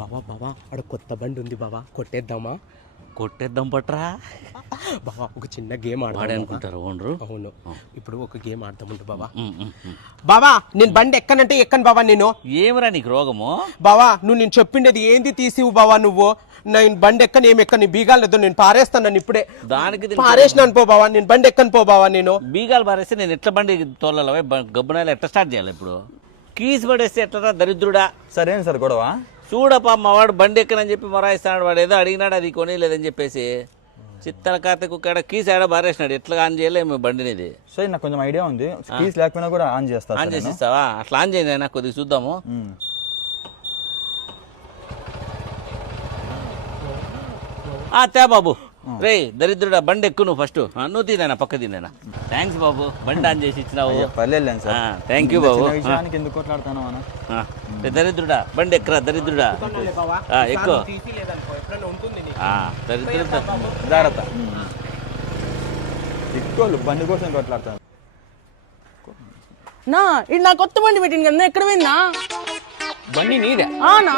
బావా ఆడ కొత్త బండి ఉంది బావా, కొట్టేద్దామా? కొట్టేద్దాం పట్రా బావా ఒక చిన్న గేమ్ ఆడదాం అనుకుంటారు ఓనరు. అవును, ఇప్పుడు ఒక గేమ్ ఆడదామంటు బావా. బావా నేను బండి ఎక్కనంటే ఎక్కను బావా. నేను ఏమరా నీకు రోగము? బావా నువ్వు నేను చెప్పిండేది ఏంది తీసివు బావా. నువ్వు నేను బండి ఎక్కని ఏమి ఎక్కని బీగాలు లేదు, నేను పారేస్తాను నన్ను ఇప్పుడే. దానికి పారేసినాను పో బావా, నేను బండి ఎక్కను పో బావా. నేను బీగాలు పారేస్తే నేను ఎట్లా బండి తోలాలి? గబ్బునాలు ఎట్లా స్టార్ట్ చేయాలి? ఇప్పుడు కీస్ పడేస్తే ఎట్లా దరిద్రుడా? సరేం సార్ గొడవ? చూడపా మా వాడు బండి ఎక్కనని చెప్పి మొరాయిస్తున్నాడు. వాడు ఏదో అడిగినాడు, అది కొనిలేదని చెప్పేసి చిత్తల కార్తకు కీస్ ఆడ బారేసినాడు. ఎట్లా ఆన్ చేయలేము బండినిది? సో నాకు కొంచెం ఐడియా ఉంది, కీస్ లేకపోయినా కూడా ఆన్ చేస్తా. ఆన్ చేసి ఇస్తావా? అట్లా ఆన్ చేయండి, నాకు కొద్దిగా చూద్దాము. తే బాబు, రే దరిద్రుడా బండి ఎక్కువ నువ్వు ఫస్ట్. నువ్వు తినేనా పక్క తినేనా? థ్యాంక్స్ బాబు, బండి ఆన్ చేసి ఇచ్చినావు. పర్లేదు సార్, థ్యాంక్ యూ బాబు. ఎందుకు కొట్లాడుతాను అన్న? దరిద్రుడా బండి ఎక్కరా దరిద్రుడా, ఎక్కువ దరిద్రుడా జాగ్రత్త. ఎక్కువ బండి కోసం కొట్లాడతాను. నా ఇది నా కొత్త బండి పెట్టింది కదా, ఎక్కడ పోయిందా బండి? నీదే? ఆనా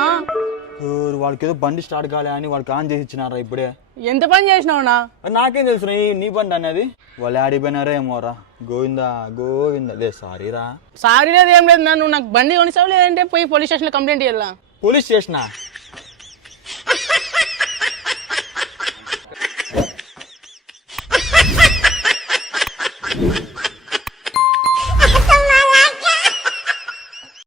వాళ్ళకి ఏదో బండి స్టార్ట్ కాలే అని వాళ్ళకి ఆన్ చేసి ఇచ్చినారా ఇప్పుడే? ఎంత పని చేసినావునా? నాకేం తెలుసు నీ బండి అనేది. వాళ్ళు ఆడిపోయినారా ఏమోరా. గోవిందా గోవిందా. లే సారీరా. సారీ లేదు ఏం లేదు, నువ్వు నాకు బండి కొనిస్తావు లేదంటే పోయి పోలీస్ స్టేషన్ లో కంప్లైంట్ చేయాలా? పోలీస్ స్టేషనా?